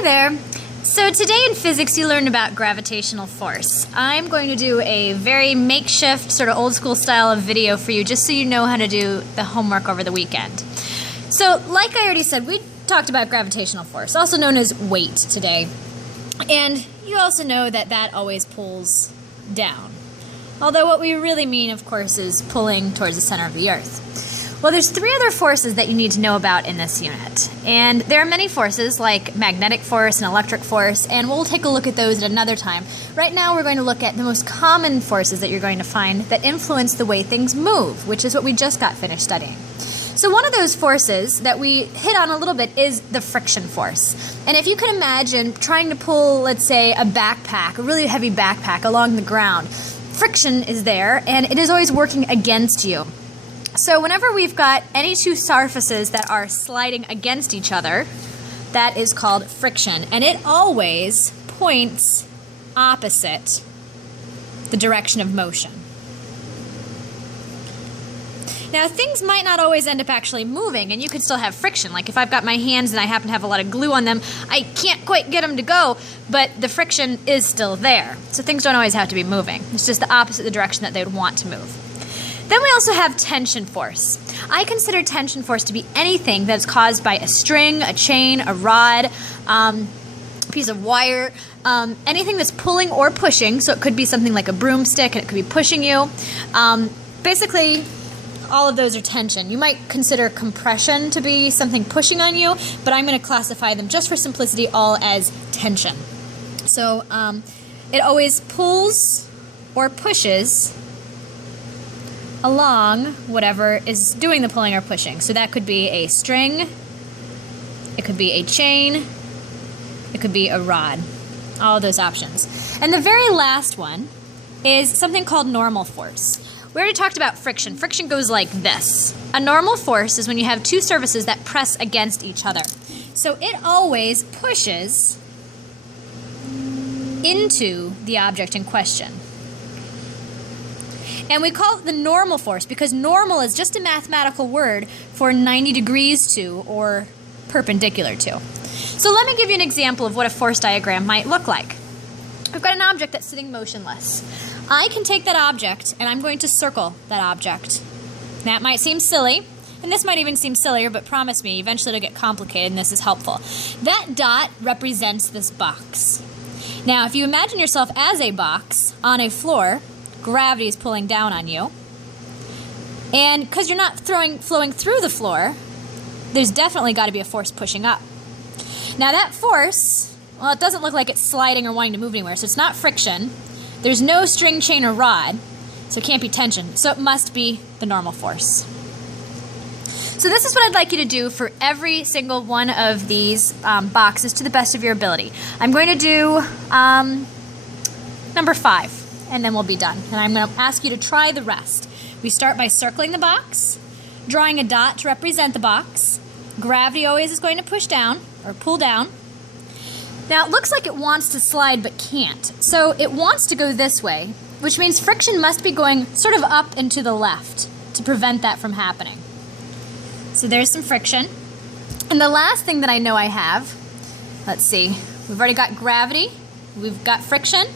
Hi there. So today in physics you learned about gravitational force. I'm going to do a very makeshift, sort of old school style of video for you just so you know how to do the homework over the weekend. So like I already said, we talked about gravitational force, also known as weight today. And you also know that that always pulls down. Although what we really mean, of course, is pulling towards the center of the Earth. Well, there's three other forces that you need to know about in this unit. And there are many forces like magnetic force and electric force, and we'll take a look at those at another time. Right now we're going to look at the most common forces that you're going to find that influence the way things move, which is what we just got finished studying. So one of those forces that we hit on a little bit is the friction force. And if you can imagine trying to pull, let's say, a backpack, a really heavy backpack along the ground, friction is there and it is always working against you. So whenever we've got any two surfaces that are sliding against each other, that is called friction. And it always points opposite the direction of motion. Now things might not always end up actually moving, and you could still have friction. Like if I've got my hands and I happen to have a lot of glue on them, I can't quite get them to go, but the friction is still there. So things don't always have to be moving. It's just the opposite of the direction that they would want to move. Then we also have tension force. I consider tension force to be anything that's caused by a string, a chain, a rod, a piece of wire, anything that's pulling or pushing. So it could be something like a broomstick and it could be pushing you. Basically, all of those are tension. You might consider compression to be something pushing on you, but I'm going to classify them just for simplicity all as tension. So it always pulls or pushes along whatever is doing the pulling or pushing. So that could be a string, it could be a chain, it could be a rod. All of those options. And the very last one is something called normal force. We already talked about friction. Friction goes like this. A normal force is when you have two surfaces that press against each other. So it always pushes into the object in question. And we call it the normal force because normal is just a mathematical word for 90 degrees to or perpendicular to. So let me give you an example of what a force diagram might look like. I've got an object that's sitting motionless. I can take that object and I'm going to circle that object. That might seem silly, and this might even seem sillier, but promise me, eventually it'll get complicated and this is helpful. That dot represents this box. Now, if you imagine yourself as a box on a floor, gravity is pulling down on you. And because you're not flowing through the floor, there's definitely got to be a force pushing up. Now that force, well, it doesn't look like it's sliding or wanting to move anywhere, so it's not friction. There's no string, chain, or rod, so it can't be tension. So it must be the normal force. So this is what I'd like you to do for every single one of these boxes to the best of your ability. I'm going to do number 5. And then we'll be done. And I'm going to ask you to try the rest. We start by circling the box, drawing a dot to represent the box. Gravity always is going to push down, or pull down. Now it looks like it wants to slide but can't. So it wants to go this way, which means friction must be going sort of up and to the left to prevent that from happening. So there's some friction. And the last thing that I know I have, let's see, we've already got gravity, we've got friction.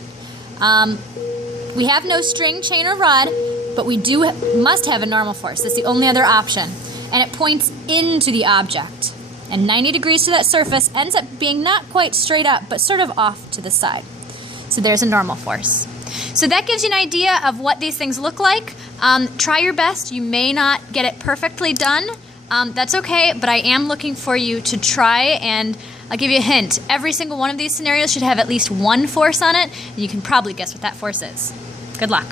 We have no string, chain, or rod, but we must have a normal force. That's the only other option. And it points into the object. And 90 degrees to that surface ends up being not quite straight up, but sort of off to the side. So there's a normal force. So that gives you an idea of what these things look like. Try your best. You may not get it perfectly done. That's okay, but I am looking for you to try, and I'll give you a hint. Every single one of these scenarios should have at least one force on it, and you can probably guess what that force is. Good luck.